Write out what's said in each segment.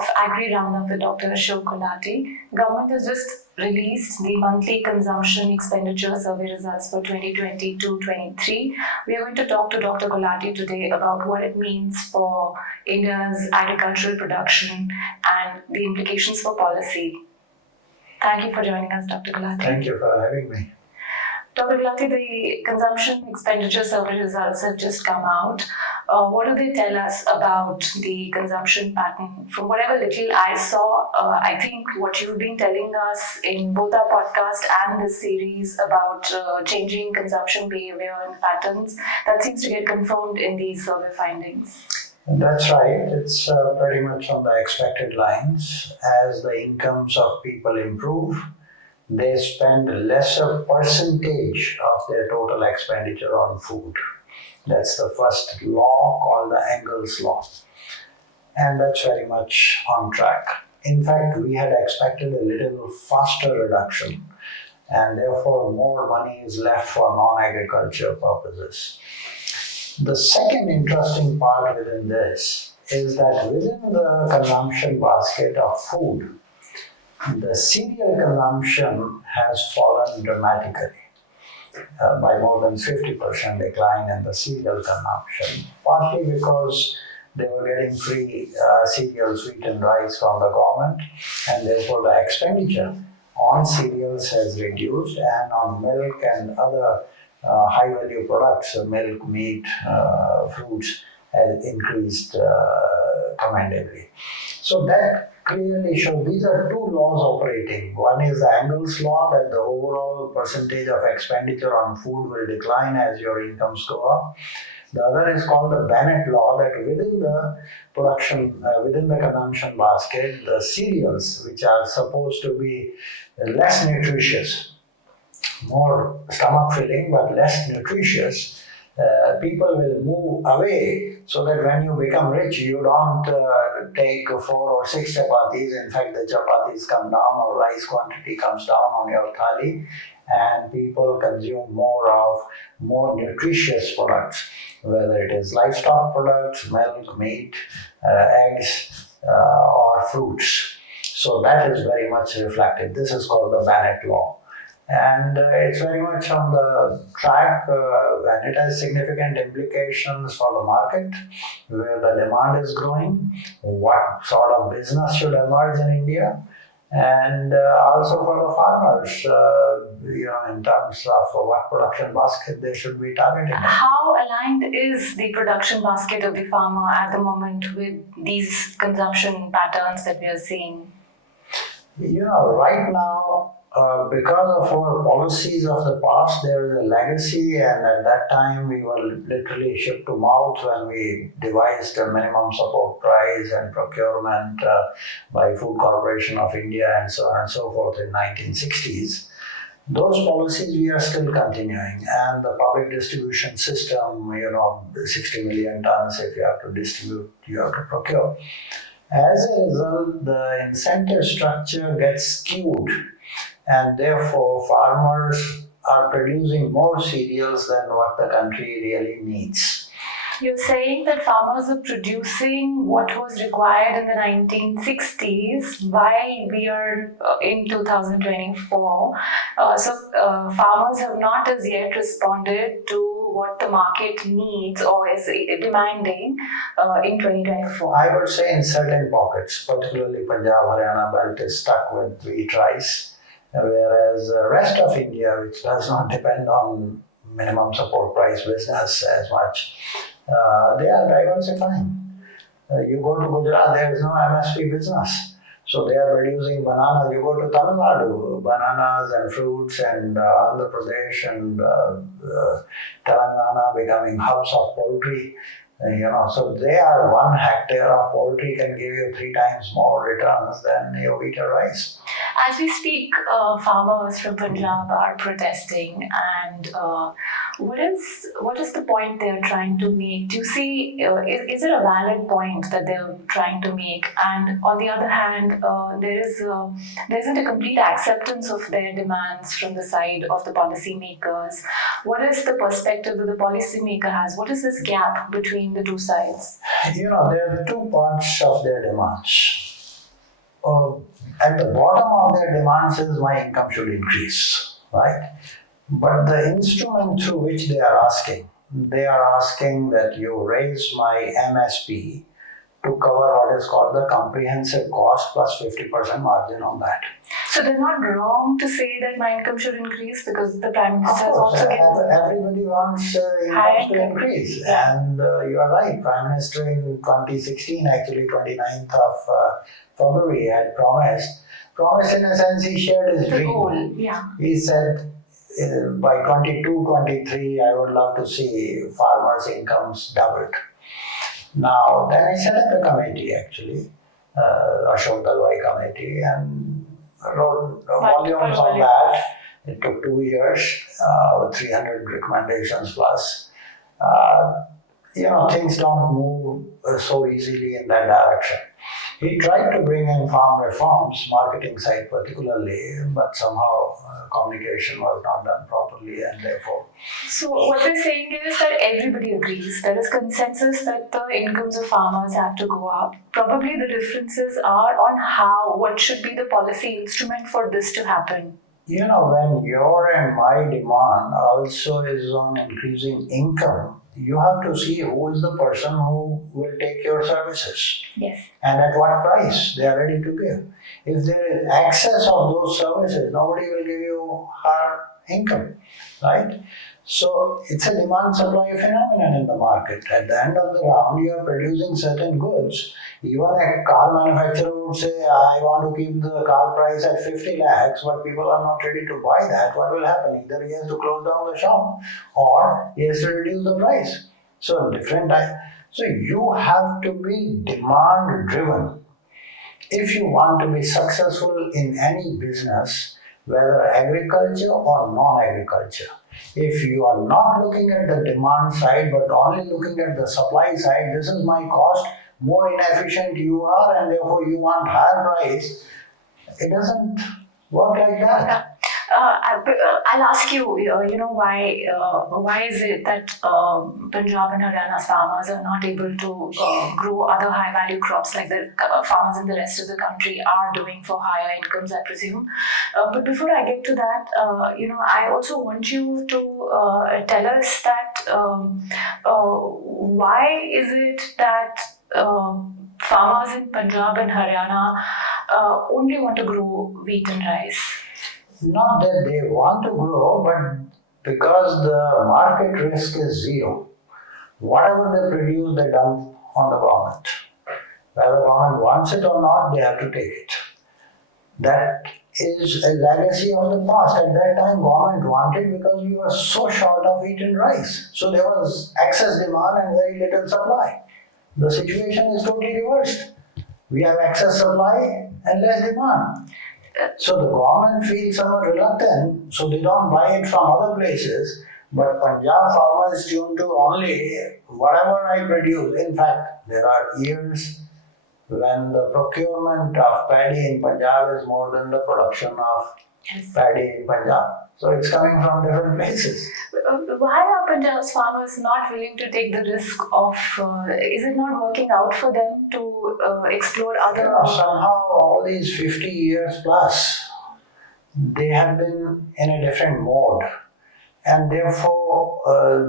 of Agri Roundup with Dr. Ashok Gulati. Government has just released the monthly consumption expenditure survey results for 2022-23. We are going to talk to Dr. Gulati today about what it means for India's agricultural production and the implications for policy. Thank you for joining us, Dr. Gulati. Thank you for having me. Dr. Gulati, the consumption expenditure survey results have just come out. What do they tell us about the consumption pattern? From whatever little I saw, I think what you've been telling us in both our podcast and this series about changing consumption behavior and patterns, that seems to get confirmed in these survey findings. That's right. It's pretty much on the expected lines. As the incomes of people improve, they spend a lesser percentage of their total expenditure on food. That's the first law called the Engel's law. And that's very much on track. In fact, we had expected a little faster reduction, and therefore more money is left for non-agriculture purposes. The second interesting part within this is that within the consumption basket of food, the cereal consumption has fallen dramatically by more than 50% decline in the cereal consumption, partly because they were getting free cereals, wheat and rice from the government, and therefore the expenditure on cereals has reduced, and on milk and other high-value products, milk, meat, fruits, has increased commendably. So that clearly shows these are two laws operating. One is the Engel's law, that the overall percentage of expenditure on food will decline as your incomes go up. The other is called the Bennett law, that within the production, within the consumption basket, the cereals, which are supposed to be less nutritious, more stomach filling but less nutritious, people will move away, so that when you become rich, you don't take 4 or 6 chapatis. In fact, the chapatis come down, or rice quantity comes down on your thali, and people consume more nutritious products, whether it is livestock products, milk, meat, eggs, or fruits. So that is very much reflected. This is called the Bennett law. And it's very much on the track, and it has significant implications for the market, where the demand is growing, what sort of business should emerge in India, and also for the farmers, in terms of what production basket they should be targeting. How aligned is the production basket of the farmer at the moment with these consumption patterns that we are seeing? Right now, because of our policies of the past, there is a legacy, and at that time we were literally ship to mouth when we devised a minimum support price and procurement by Food Corporation of India and so on and so forth in 1960s. Those policies we are still continuing, and the public distribution system, 60 million tons, if you have to distribute, you have to procure. As a result, the incentive structure gets skewed, and therefore farmers are producing more cereals than what the country really needs. You're saying that farmers are producing what was required in the 1960s while we are in 2024. Farmers have not as yet responded to what the market needs or is demanding in 2024. I would say in certain pockets, particularly Punjab, Haryana belt is stuck with wheat, rice, whereas the rest of India, which does not depend on minimum support price business as much, they are diversifying. You go to Gujarat, there is no MSP business. So they are producing bananas. You go to Tamil Nadu, bananas and fruits, and Andhra Pradesh and Telangana becoming hubs of poultry. So they are 1 hectare of poultry can give you 3 times more returns than your wheat or rice. As we speak, farmers from Punjab are protesting, and what is the point they're trying to make? Do you see, is it a valid point that they're trying to make? And on the other hand, there isn't a complete acceptance of their demands from the side of the policymakers. What is the perspective that the policymaker has? What is this gap between the two sides? There are 2 parts of their demands. at the bottom of their demands is my income should increase, right? But the instrument through which they are asking that you raise my MSP to cover what is called the comprehensive cost plus 50% margin on that. So they're not wrong to say that my income should increase because the Prime Of Minister has course, also given everybody wants high incomes to increase. Yeah. And you are right, Prime Minister in 2016, actually 29th of February, had promised in a sense he shared his the dream. goal. Yeah. He said by 22, 23, I would love to see farmers' incomes doubled. Now, then I set up a committee actually, Ashok Gulati committee, and wrote volumes on that. It took 2 years, with 300 recommendations plus. Things don't move so easily in that direction. He tried to bring in farm reforms, marketing side particularly, but somehow communication was not done properly, and therefore. So what they're saying is that everybody agrees. There is consensus that the incomes of farmers have to go up. Probably the differences are on what should be the policy instrument for this to happen. When your and my demand also is on increasing income, you have to see who is the person who will take your services. Yes. And at what price they are ready to give. If there is excess of those services, nobody will give you higher income, right? So it's a demand-supply phenomenon in the market. At the end of the round, you are producing certain goods. Even a car manufacturer would say, I want to keep the car price at 50 lakhs, but people are not ready to buy that. What will happen? Either he has to close down the shop or he has to reduce the price. So So you have to be demand-driven. If you want to be successful in any business, whether agriculture or non-agriculture, if you are not looking at the demand side but only looking at the supply side, this is my cost, more inefficient you are and therefore you want higher price, it doesn't work like that. I'll ask you, why is it that Punjab and Haryana's farmers are not able to grow other high-value crops like the farmers in the rest of the country are doing for higher incomes, I presume. But before I get to that, I also want you to tell us that why is it that farmers in Punjab and Haryana only want to grow wheat and rice? Not that they want to grow, but because the market risk is zero. Whatever they produce, they dump on the government. Whether the government wants it or not, they have to take it. That is a legacy of the past. At that time, government wanted because we were so short of wheat and rice. So there was excess demand and very little supply. The situation is totally reversed. We have excess supply and less demand. So the government feels somewhat reluctant, so they don't buy it from other places. But Punjab farmer is tuned to only whatever I produce. In fact, there are years when the procurement of paddy in Punjab is more than the production of paddy in Punjab. So it's coming from different places. Why are Punjab's farmers not willing to take the risk of, is it not working out for them to explore other... Somehow all these 50 years plus, they have been in a different mode. And therefore,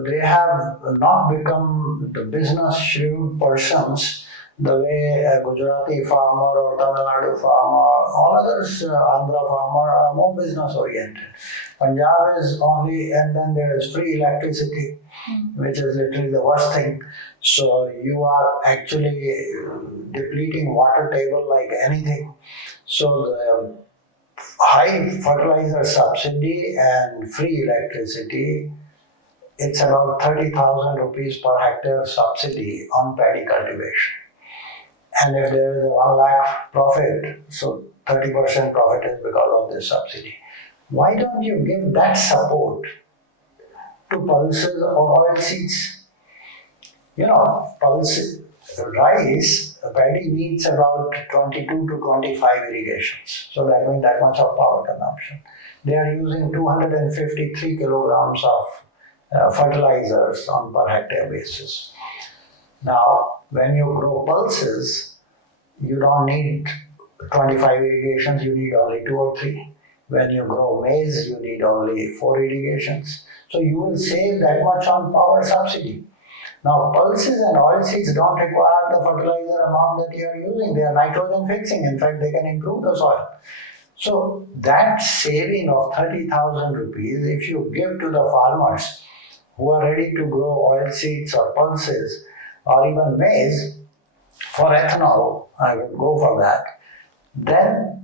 they have not become the business shrewd persons the way a Gujarati farmer or Tamil Nadu farmer, all others, Andhra farmer, are more business oriented. Punjab is only, and then there is free electricity, which is literally the worst thing. So you are actually depleting water table like anything. So the high fertilizer subsidy and free electricity, it's about 30,000 rupees per hectare subsidy on paddy cultivation. And if there is a 1 lakh profit, so 30% profit is because of this subsidy. Why don't you give that support to pulses or oil seeds? Rice, paddy needs about 22 to 25 irrigations. So that means that much of power consumption. They are using 253 kilograms of fertilizers on per hectare basis. Now, when you grow pulses, you don't need 25 irrigations, you need only 2 or 3. When you grow maize, you need only 4 irrigations. So you will save that much on power subsidy. Now, pulses and oilseeds don't require the fertilizer amount that you are using. They are nitrogen fixing. In fact, they can improve the soil. So that saving of 30,000 rupees, if you give to the farmers who are ready to grow oilseeds or pulses or even maize for ethanol, I would go for that, then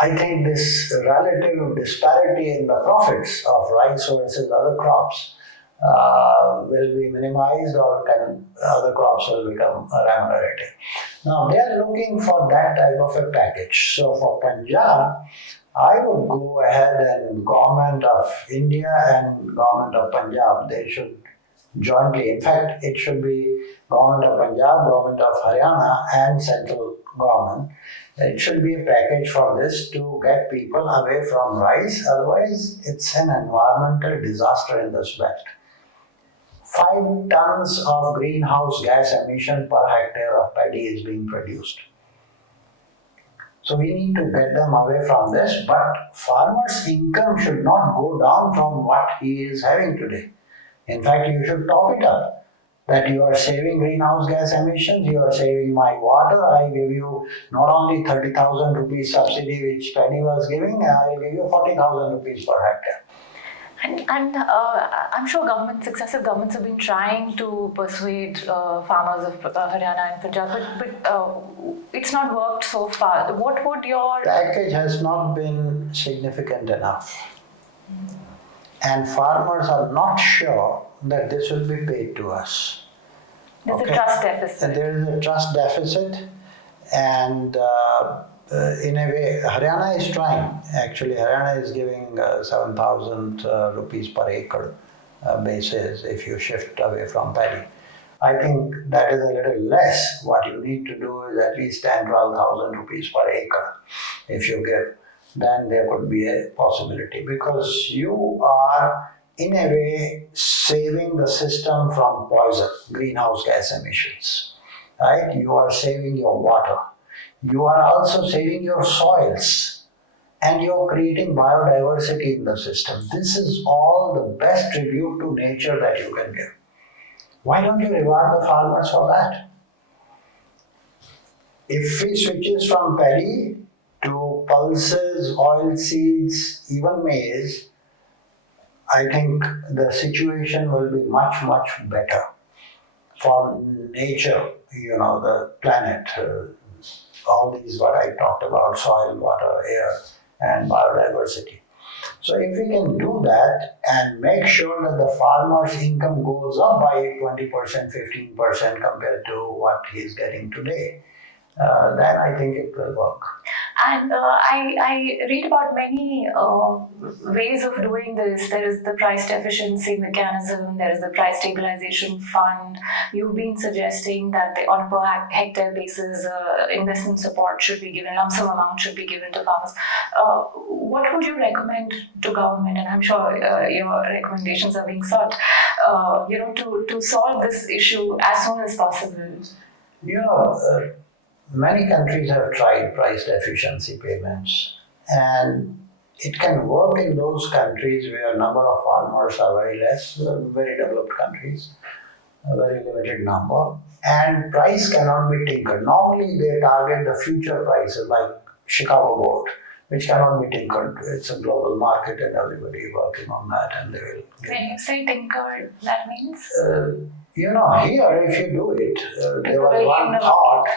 I think this relative disparity in the profits of rice versus other crops will be minimized, or other crops will become remunerative. Now they are looking for that type of a package. So for Punjab, I would go ahead and Government of India and Government of Punjab, they should jointly, in fact, it should be Government of Punjab, Government of Haryana and central government. It should be a package for this to get people away from rice, otherwise it's an environmental disaster in this belt. 5 tons of greenhouse gas emission per hectare of paddy is being produced. So we need to get them away from this, but farmer's income should not go down from what he is having today. In fact, you should top it up. That you are saving greenhouse gas emissions, you are saving my water, I give you not only 30,000 rupees subsidy which paddy was giving, I will give you 40,000 rupees per hectare. And I'm sure successive governments have been trying to persuade farmers of Haryana and Punjab, but it's not worked so far. What would your package has not been significant enough, and farmers are not sure that this will be paid to us. There's a trust deficit. There is a trust deficit, and in a way, Haryana is trying. Actually, Haryana is giving 7,000 rupees per acre basis if you shift away from paddy. I think that is a little less. What you need to do is at least 10,000-12,000 rupees per acre. If you give, then there could be a possibility, because you are in a way saving the system from poison, greenhouse gas emissions, right? You are saving your water. You are also saving your soils, and you are creating biodiversity in the system. This is all the best tribute to nature that you can give. Why don't you reward the farmers for that? If we switches from paddy to pulses, oilseeds, even maize, I think the situation will be much, much better for nature, the planet, all these what I talked about, soil, water, air, and biodiversity. So if we can do that and make sure that the farmer's income goes up by 20%, 15% compared to what he's getting today, then I think it will work. And I read about many ways of doing this. There is the price deficiency mechanism, there is the price stabilization fund. You've been suggesting that on a per hectare basis, investment support should be given, lump sum amount should be given to farmers. What would you recommend to government? And I'm sure your recommendations are being sought, to solve this issue as soon as possible. Many countries have tried price deficiency payments, and it can work in those countries where number of farmers are very less, very developed countries, a very limited number, and price cannot be tinkered. Normally they target the future prices like Chicago board, which cannot be tinkered. It's a global market and everybody is working on that, and they will. When you say tinkered, that means? Here if you do it, there was one thought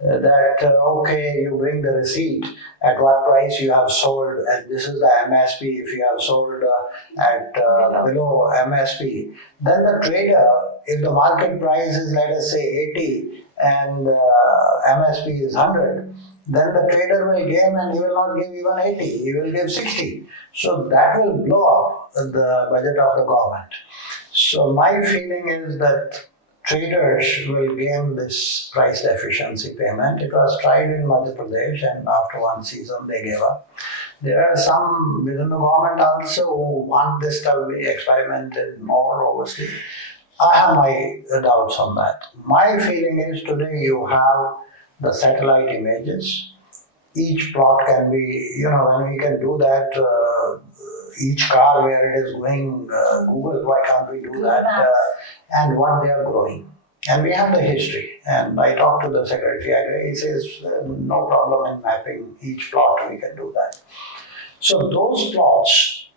that you bring the receipt at what price you have sold, and this is the MSP. If you have sold at below MSP, then the trader, if the market price is, let us say, 80 and MSP is 100, then the trader will gain and he will not give even 80, he will give 60. So that will blow up the budget of the government. So my feeling is that traders will gain this price deficiency payment. It was tried in Madhya Pradesh, and after one season they gave up. There are some within the government also who want this to be experimented more, obviously. I have my doubts on that. My feeling is today you have the satellite images. each plot can be, when we can do that, each car where it is going, Google, why can't we do that? And what they are growing. And we have the history. And I talked to the Secretary Agri, he says, no problem in mapping each plot, we can do that. So those plots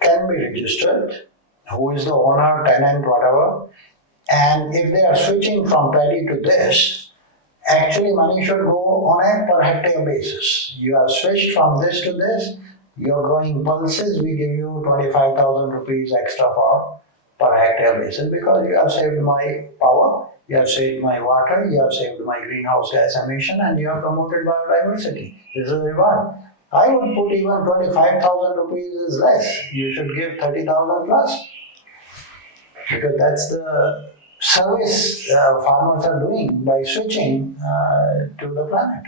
can be registered, who is the owner, tenant, whatever. And if they are switching from paddy to this, actually money should go on a per hectare basis. You have switched from this to this, you're growing pulses, we give you 25,000 rupees extra for per hectare basis because you have saved my power, you have saved my water, you have saved my greenhouse gas emission, and you have promoted biodiversity. This is a reward. I would put even 25,000 rupees is less. You should give 30,000 plus. Because that's the service farmers are doing by switching to the planet.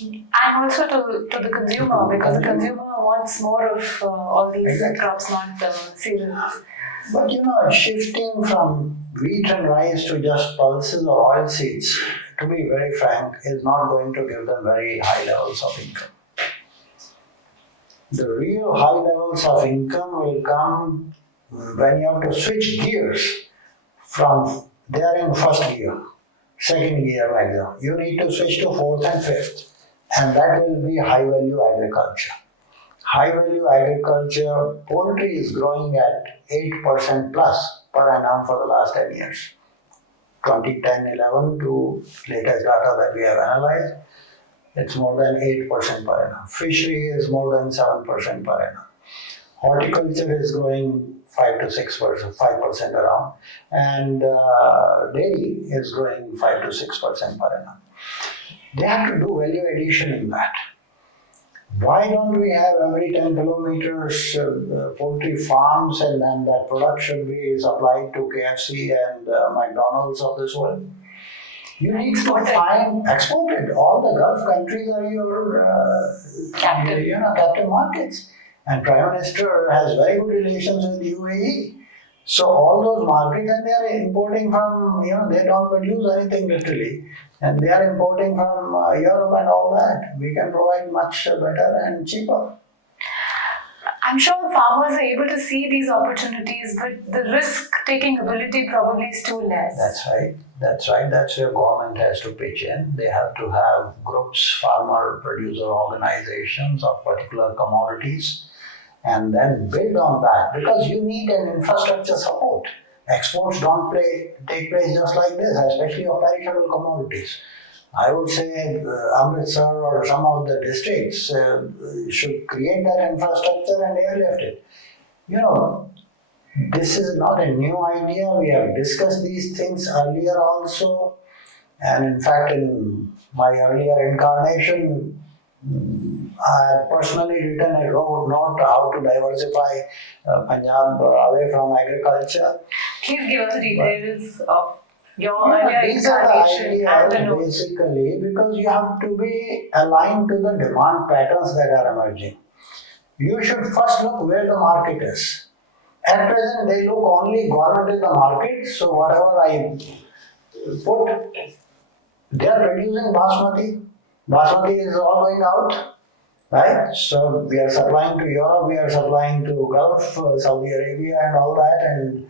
And also to the consumer, because the consumer wants more of all these crops, not cereals. But shifting from wheat and rice to just pulses or oil seeds, to be very frank, is not going to give them very high levels of income. The real high levels of income will come when you have to switch gears from, they are in first gear, second gear maximum. You need to switch to fourth and fifth, and that will be high value agriculture. High value agriculture, poultry is growing at 8% plus per annum for the last 10 years. 2010-11 to latest data that we have analyzed, it's more than 8% per annum. Fishery is more than 7% per annum. Horticulture is growing 5 to 6%, 5% around, and dairy is growing 5 to 6% per annum. They have to do value addition in that. Why don't we have every 10 kilometers poultry farms and then that product should be supplied to KFC and McDonald's of this world? You need to find exported. All the Gulf countries are your captive markets. And Prime Minister has very good relations with UAE. So all those markets, and they are importing from, they don't produce anything literally. And they are importing from Europe and all that. We can provide much better and cheaper. I'm sure farmers are able to see these opportunities, but the risk-taking ability probably is too less. That's right. That's where government has to pitch in. They have to have groups, farmer producer organizations of particular commodities, and then build on that, because you need an infrastructure support. Exports don't take place just like this, especially of perishable commodities. I would say Amritsar or some of the districts should create that infrastructure and airlift it. This is not a new idea. We have discussed these things earlier also. And in fact, in my earlier incarnation, I had personally written a note how to diversify Punjab away from agriculture. Please give us details of your earlier incarnation and the note. Basically, because you have to be aligned to the demand patterns that are emerging. You should first look where the market is. At present, they look only government is the market, so whatever I put, they are producing basmati. Basmati is all going out, right? So we are supplying to Europe, we are supplying to Gulf, Saudi Arabia and all that. And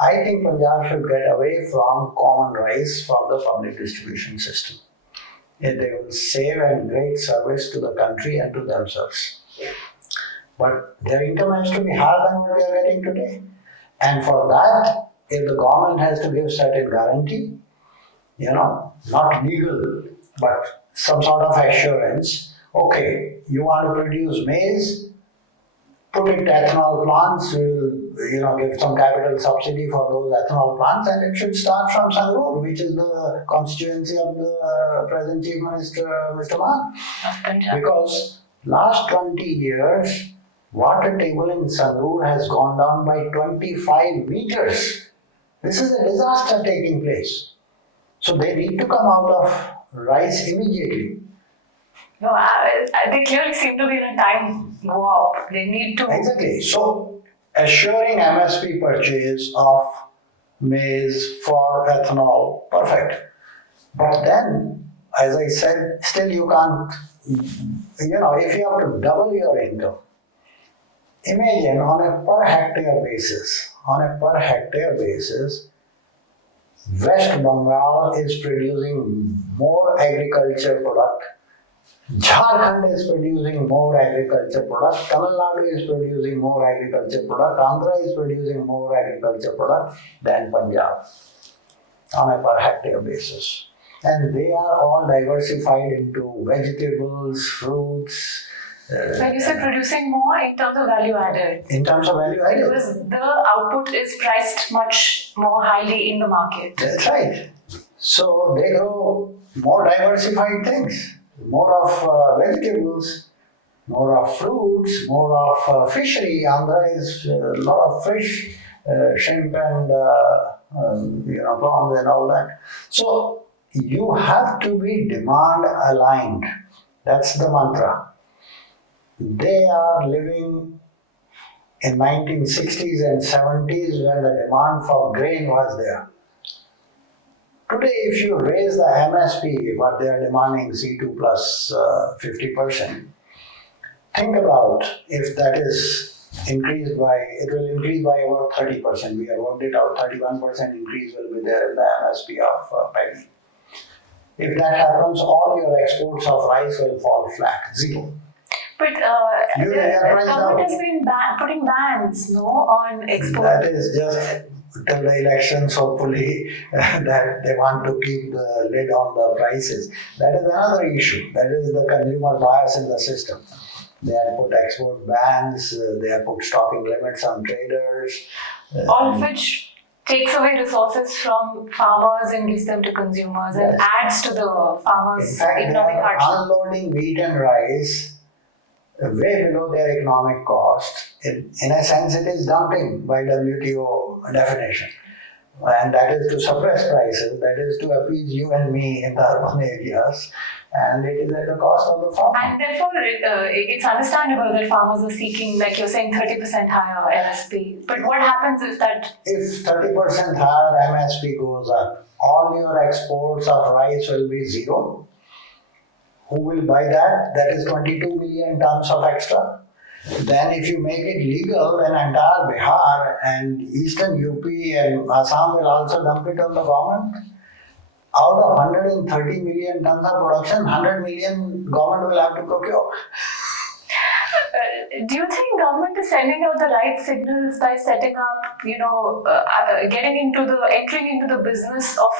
I think Punjab should get away from common rice from the public distribution system. They will save and great service to the country and to themselves. But their income has to be higher than what they are getting today. And for that, if the government has to give certain guarantee, not legal, but some sort of assurance, okay, you want to produce maize, put it to ethanol plants, we'll give some capital subsidy for those ethanol plants, and it should start from Sangrur, which is the constituency of the present Chief Minister, Mr. Maan. Because last 20 years, water table in Sangrur has gone down by 25 meters. This is a disaster taking place. So they need to come out of rice immediately. No, they clearly seem to be in a time warp. They need to... Exactly. So assuring MSP purchase of maize for ethanol, perfect. But then as I said, still you can't, if you have to double your income, imagine on a per hectare basis, West Bengal is producing more agriculture product, Jharkhand is producing more agriculture product, Tamil Nadu is producing more agriculture product, Andhra is producing more agriculture product than Punjab on a per hectare basis. And they are all diversified into vegetables, fruits. When you said producing more in terms of value added. In terms of value added. Because the output is priced much more highly in the market. That's right. So they grow more diversified things, more of vegetables, more of fruits, more of fishery. Andhra is a lot of fish, shrimp and prawns and all that. So you have to be demand aligned. That's the mantra. They are living in 1960s and 70s when the demand for grain was there. Today, if you raise the MSP, what they are demanding, C2 plus 50%, think about if that is increased by, it will increase by about 30%. We have worked it out, 31% increase will be there in the MSP of paddy. If that happens, all your exports of rice will fall flat, zero. But the government has been putting bans, on export. That is just till the elections, hopefully, that they want to keep the lid on the prices. That is another issue. That is the consumer bias in the system. They have put export bans, they have put stocking limits on traders. All of which takes away resources from farmers and gives them to consumers, and adds to the farmers' economic hardship. Unloading wheat and rice way below their economic cost. In a sense, it is dumping by WTO definition. And that is to suppress prices, that is to appease you and me in the urban areas, and it is at the cost of the farmer. And therefore, it's understandable that farmers are seeking, like you're saying, 30% higher MSP. But what happens if that... If 30% higher MSP goes up, all your exports of rice will be zero. Who will buy that? That is 22 million tons of extra. Then if you make it legal, then entire Bihar and eastern UP and Assam will also dump it on the government. Out of 130 million tons of production, 100 million government will have to procure. Do you think government is sending out the right signals by setting up, entering into the business of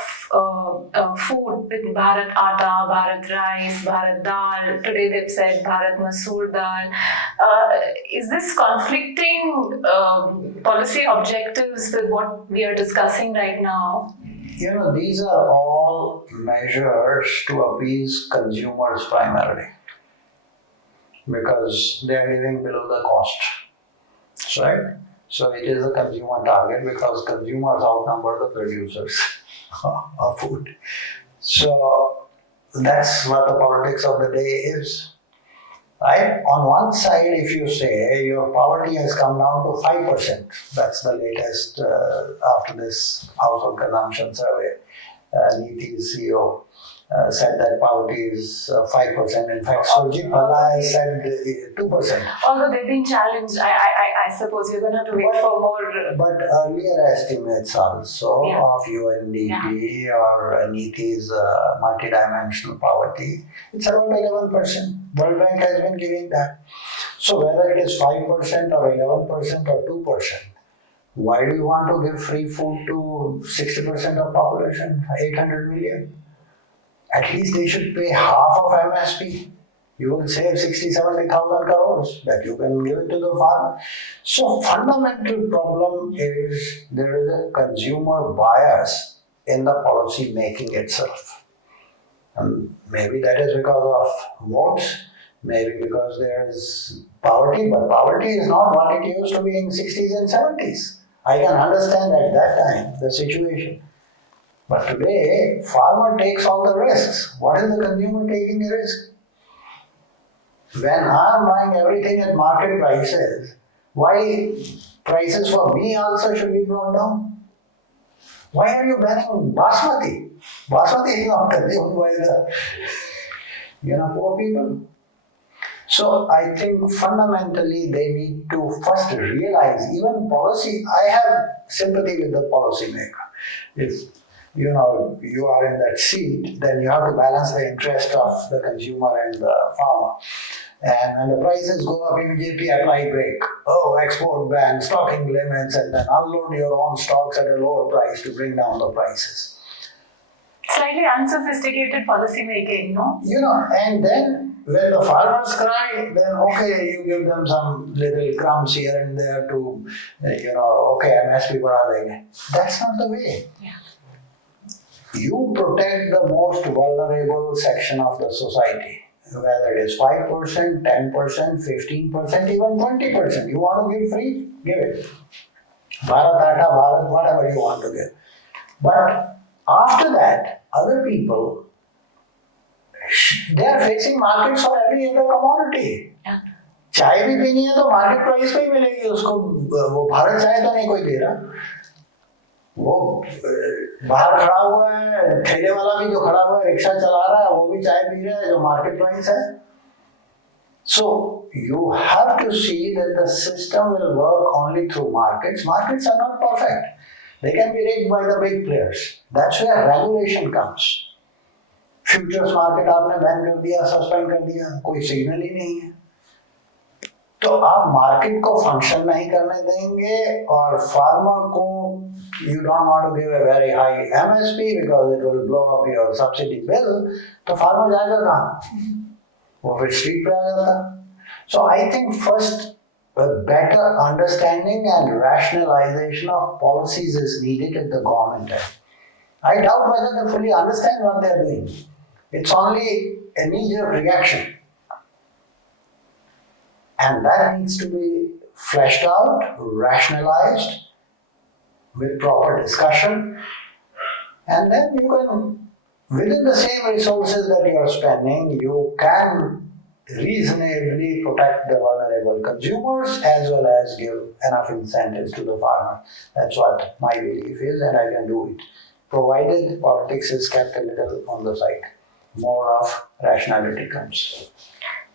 food with Bharat Atta, Bharat Rice, Bharat Dal? Today they've said Bharat Masoor Dal. Is this conflicting policy objectives with what we are discussing right now? These are all measures to appease consumers primarily, because they are living below the cost, right? So it is a consumer target because consumers outnumber the producers of food. So that's what the politics of the day is, right? On one side, if you say your poverty has come down to 5%, that's the latest after this household consumption survey, Niti's CEO said that poverty is 5%. In fact, Surjit Bhalla said 2%. Although they've been challenged, I suppose you're going to have to wait for more. But earlier estimates also of UNDP or Niti's multidimensional poverty, it's around 11%. World Bank has been giving that. So whether it is 5% or 11% or 2%, why do you want to give free food to 60% of population, 800 million? At least they should pay half of MSP. You will save 60,000-70,000 crores that you can give it to the farmer. So fundamental problem is there is a consumer bias in the policy making itself. And maybe that is because of votes, maybe because there is poverty, but poverty is not what it used to be in 60s and 70s. I can understand at that time the situation. But today, farmer takes all the risks. What is the consumer taking the risk? When I am buying everything at market prices, why prices for me also should be brought down? Why are you banning basmati? Basmati is not consumed by the poor people. So I think fundamentally they need to first realize even policy. I have sympathy with the policymaker. If you are in that seat, then you have to balance the interest of the consumer and the farmer. And when the prices go up, immediately apply brake. Oh, export ban, stocking limits, and then unload your own stocks at a lower price to bring down the prices. Slightly unsophisticated policy making, no? And then when the farmers cry, then okay, you give them some little crumbs here and there to, okay, MSP बढ़ा देंगे. That's not the way. Yeah. You protect the most vulnerable section of the society, whether it is 5%, 10%, 15%, even 20%. You want to give free? Give it. Bharat Atta, Bharat, whatever you want to give. But after that, other people, they are facing markets for every other commodity. Yeah. चाय भी पीनी है तो market price पे ही मिलेगी उसको. वो भारत चाय तो नहीं कोई दे रहा. वो बाहर खड़ा हुआ है, ठेले वाला भी जो खड़ा हुआ है, रिक्शा चला रहा है, वो भी चाय पी रहा है जो मार्केट प्राइस है. So you have to see that the system will work only through markets. Markets are not perfect. They can be rigged by the big players. That's where regulation comes. Futures market आपने ban कर दिया, suspend कर दिया, कोई signal ही नहीं है. तो आप मार्केट को फंक्शन नहीं करने देंगे और फार्मर को you don't want to give a very high MSP because it will blow up your subsidy bill, तो फार्मर जाएगा कहाँ? वो फिर स्ट्रीट पे आ जाता. So I think first a better understanding and rationalization of policies is needed at the government end. I doubt whether they fully understand what they are doing. It's only a knee-jerk reaction. And that needs to be fleshed out, rationalized, with proper discussion. And then you can, within the same resources that you are spending, you can reasonably protect the vulnerable consumers as well as give enough incentives to the farmer. That's what my belief is, and I can do it, provided politics is kept a little on the side. More of rationality comes.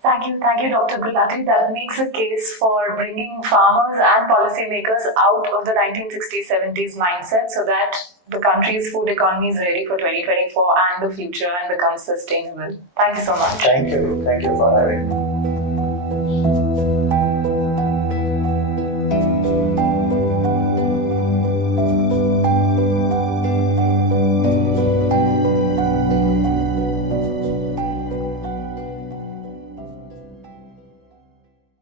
Thank you, Dr. Gulati. That makes a case for bringing farmers and policymakers out of the 1960s, 70s mindset so that the country's food economy is ready for 2024 and the future and becomes sustainable. Thank you so much. Thank you for having me.